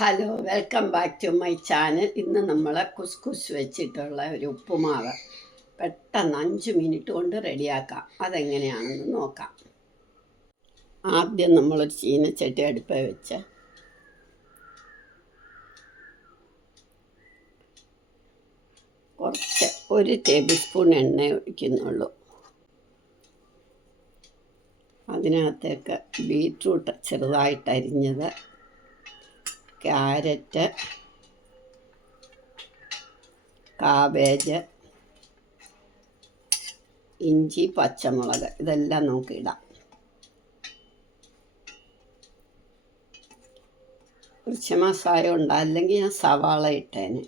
Hello, welcome back to my channel. ഇന്ന് നമ്മൾ കുസ്കുസ് വെച്ചിട്ടുള്ള ഒരു ഉപ്പുമാവ് പെട്ടെന്ന് 5 മിനിറ്റ് കൊണ്ട് റെഡിയാക്കാം. അതെങ്ങനെയാണെന്ന് നോക്കാം. ആദ്യം നമ്മളൊരു ചീനച്ചട്ടി അടുപ്പിൽ വെച്ച് കുറച്ച് 1 ടേബിൾ സ്പൂൺ എണ്ണ ഒഴിക്കുന്നുള്ളൂ. അതിനകത്തേക്ക് ബീറ്റ്റൂട്ട് ചെറുതായിട്ട് അരിഞ്ഞത്, ക്യാരറ്റ്, കാബേജ്, ഇഞ്ചി, പച്ചമുളക് ഇതെല്ലാം നമുക്ക് ഇടാം. കുറച്ച് മസാല ഉണ്ട്, അല്ലെങ്കിൽ ഞാൻ സവാള ഇട്ടേനെ.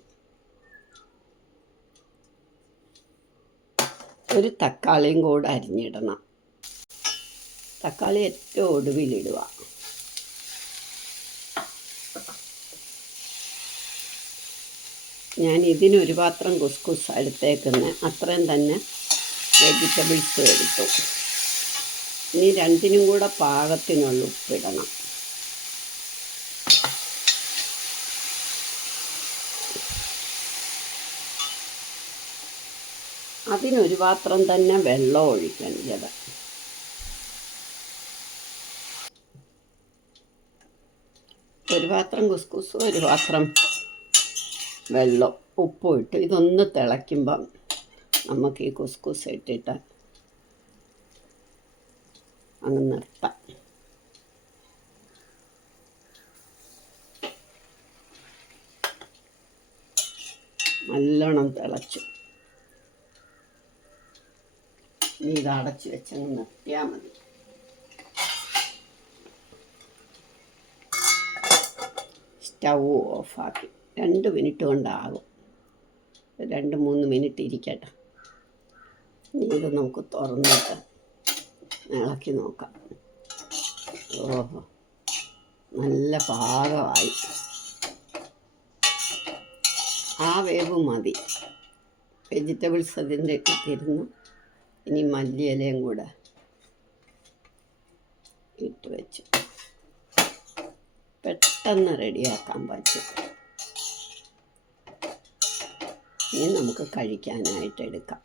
ഒരു തക്കാളിയും കൂടെ അരിഞ്ഞിടണം. തക്കാളി ഏറ്റവും ഒടുവിലിടുക. ഞാൻ ഇതിനൊരു പാത്രം കുസ്കുസ് എടുത്തേക്കുന്നത്, അത്രയും തന്നെ വെജിറ്റബിൾസ് എടുത്തു. ഇനി രണ്ടിനും കൂടെ പാകത്തിനുള്ള ഉപ്പിടണം. അതിനൊരു പാത്രം തന്നെ വെള്ളം ഒഴിക്കേണ്ടത്. ഒരു പാത്രം കുസ്കുസും ഒരു പാത്രം വെള്ളം ഉപ്പും ഇട്ട് ഇതൊന്ന് തിളയ്ക്കുമ്പം നമുക്ക് ഈ കുസ്കുസ് ഇട്ടിട്ട് അങ്ങ് നിർത്താം. നല്ലോണം തിളച്ചു. ഇനി ഇത് അടച്ച് വെച്ചങ്ങ് നിർത്തിയാൽ മതി. സ്റ്റൗ ഓഫാക്കി 2 മിനിറ്റ് കൊണ്ടാകും. 2-3 മിനിറ്റ് ഇരിക്കട്ടെ. ഇനി ഇത് നമുക്ക് തുറന്നിട്ട് ഇളക്കി നോക്കാം. ഓഹോ, നല്ല പാകമായി. ആ വേവ് മതി. വെജിറ്റബിൾസ് അതിൻ്റെ ഇട്ടിരുന്നു. ഇനി മല്ലിയിലയും കൂടെ ഇട്ട് വെച്ചു. പെട്ടെന്ന് റെഡിയാക്കാൻ പറ്റും. ഇനി നമുക്ക് കഴിക്കാനായിട്ട് എടുക്കാം.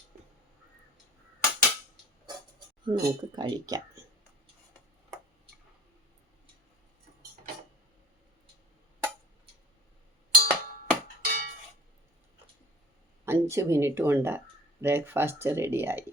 നമുക്ക് കഴിക്കാം. അഞ്ച് മിനിറ്റ് കൊണ്ട് ബ്രേക്ക്ഫാസ്റ്റ് റെഡിയായി.